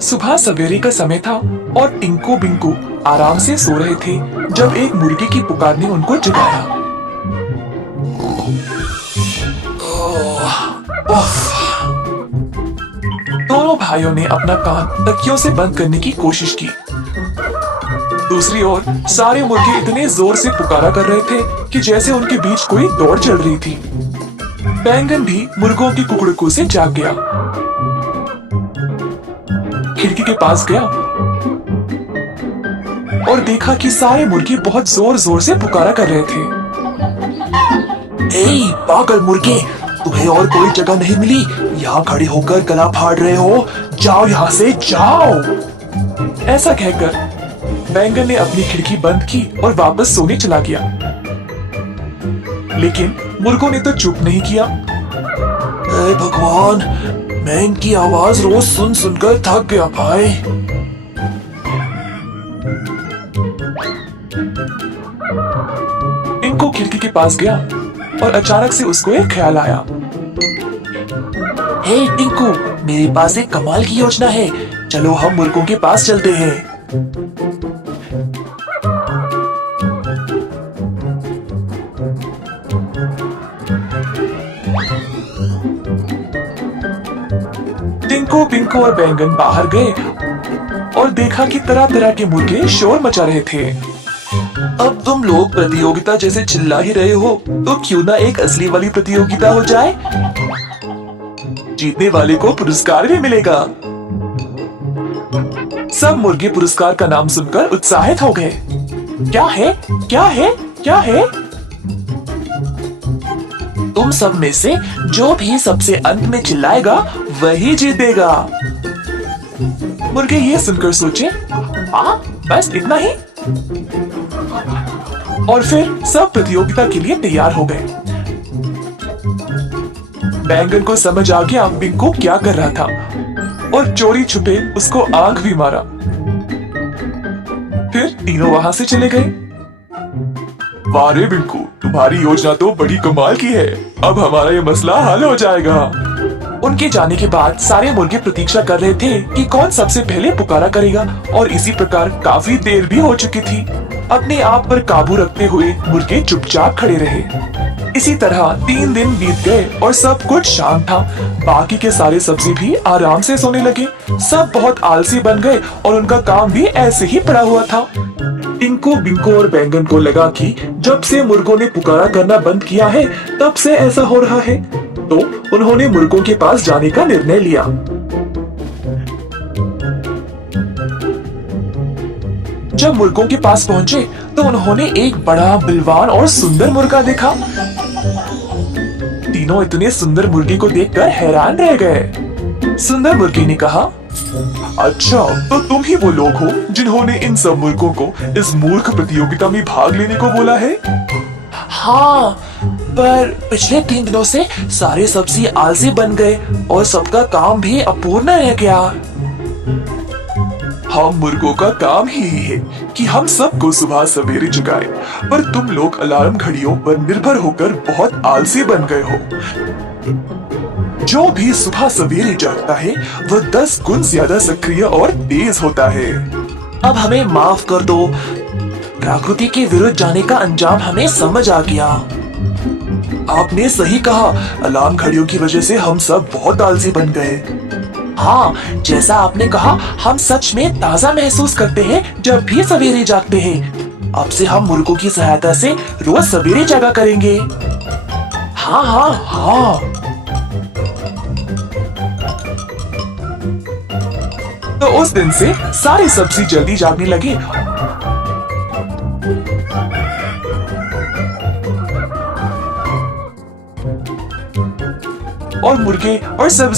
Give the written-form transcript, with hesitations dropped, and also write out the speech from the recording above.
सुबह सवेरे का समय था और टिंकू बिंकू आराम से सो रहे थे जब एक मुर्गी की पुकार ने उनको जगाया। दोनों भाइयों ने अपना कान तकियों से बंद करने की कोशिश की। दूसरी ओर सारे मुर्गे इतने जोर से पुकारा कर रहे थे कि जैसे उनके बीच कोई दौड़ चल रही थी। बैंगन भी मुर्गों की कुकड़ुकू से जाग गया, खिड़की के पास गया और देखा कि सारे मुर्गे बहुत जोर जोर से पुकारा कर रहे थे। ए पागल मुर्गे, तुम्हें और कोई जगह नहीं मिली? यहाँ खड़े होकर गला फाड़ रहे हो? जाओ यहाँ से, जाओ। ऐसा कहकर बैंगन ने अपनी खिड़की बंद की और वापस सोने चला गया। लेकिन मुर्गों ने तो चुप नहीं किया। ए भगवान, मैं इनकी आवाज रोज सुन सुनकर थक गया भाई। टिंकू खिड़की के पास गया और अचानक से उसको एक ख्याल आया। हे टिंकू, मेरे पास एक कमाल की योजना है। चलो हम मुर्गों के पास चलते हैं। टिंकू बिंकू और बैंगन बाहर गए और देखा कि तरह तरह के मुर्गे शोर मचा रहे थे। अब तुम लोग प्रतियोगिता जैसे चिल्ला ही रहे हो, तो क्यों ना एक असली वाली प्रतियोगिता हो जाए? जीतने वाले को पुरस्कार भी मिलेगा। सब मुर्गे पुरस्कार का नाम सुनकर उत्साहित हो गए। क्या है? क्या है? क्या है? तुम सब में से जो भी सबसे अंत में चिल्लाएगा वही जीतेगा। मुर्गे ये सुनकर सोचे, हाँ बस इतना ही। और फिर सब प्रतियोगिता के लिए तैयार हो गए। बैंगन को समझ आ गया बिंकू क्या कर रहा था और चोरी छुपे उसको आंख भी मारा। फिर तीनों वहां से चले गए। वाह रे बिंकू, तुम्हारी योजना तो बड़ी कमाल की है। अब हमारा ये मसला हल हो जाएगा। उनके जाने के बाद सारे मुर्गे प्रतीक्षा कर रहे थे कि कौन सबसे पहले पुकारा करेगा और इसी प्रकार काफी देर भी हो चुकी थी। अपने आप पर काबू रखते हुए मुर्गे चुपचाप खड़े रहे। इसी तरह 3 दिन बीत गए और सब कुछ शांत था। बाकी के सारे सब्जी भी आराम से सोने लगे। सब बहुत आलसी बन गए और उनका काम भी ऐसे ही पड़ा हुआ था। टिंकू बिंकू और बैंगन को लगा कि जब से मुर्गों ने पुकारा करना बंद किया है तब से ऐसा हो रहा है, तो उन्होंने मुर्गों के पास जाने का निर्णय लिया। जब मुर्गों के पास पहुंचे तो उन्होंने एक बड़ा बलवान और सुंदर मुर्गा देखा। तीनों इतने सुंदर मुर्गे को देखकर हैरान रह गए। सुंदर मुर्गे ने कहा, अच्छा तो तुम ही वो लोग हो जिन्होंने इन सब मुर्गों को इस मूर्ख प्रतियोगिता में भाग लेने को बोला है? हाँ, पर पिछले 3 दिनों से सारे सब्जी आलसी बन गए और सबका काम भी अपूर्ण रह गया। हम मुर्गों का काम ही है कि हम सबको सुबह सवेरे जगाएं, पर तुम लोग अलार्म घड़ियों पर निर्भर होकर बहुत आलसी बन गए हो। जो भी सुबह सवेरे जागता है वह 10 गुण ज्यादा सक्रिय और तेज होता है। अब हमें माफ कर दो। प्रकृति के विरुद्ध जाने का अंजाम हमें समझ आ गया। आपने सही कहा, अलार्म घड़ियों की वजह से हम सब बहुत आलसी बन गए। हाँ, जैसा आपने कहा, हम सच में ताजा महसूस करते हैं जब भी सवेरे जागते हैं। अब से हम मुर्गों की सहायता से रोज सवेरे जागा करेंगे। हाँ हाँ हाँ। तो उस दिन से सारी सब्जी जल्दी जागने लगे और मुर्गे और सब्जी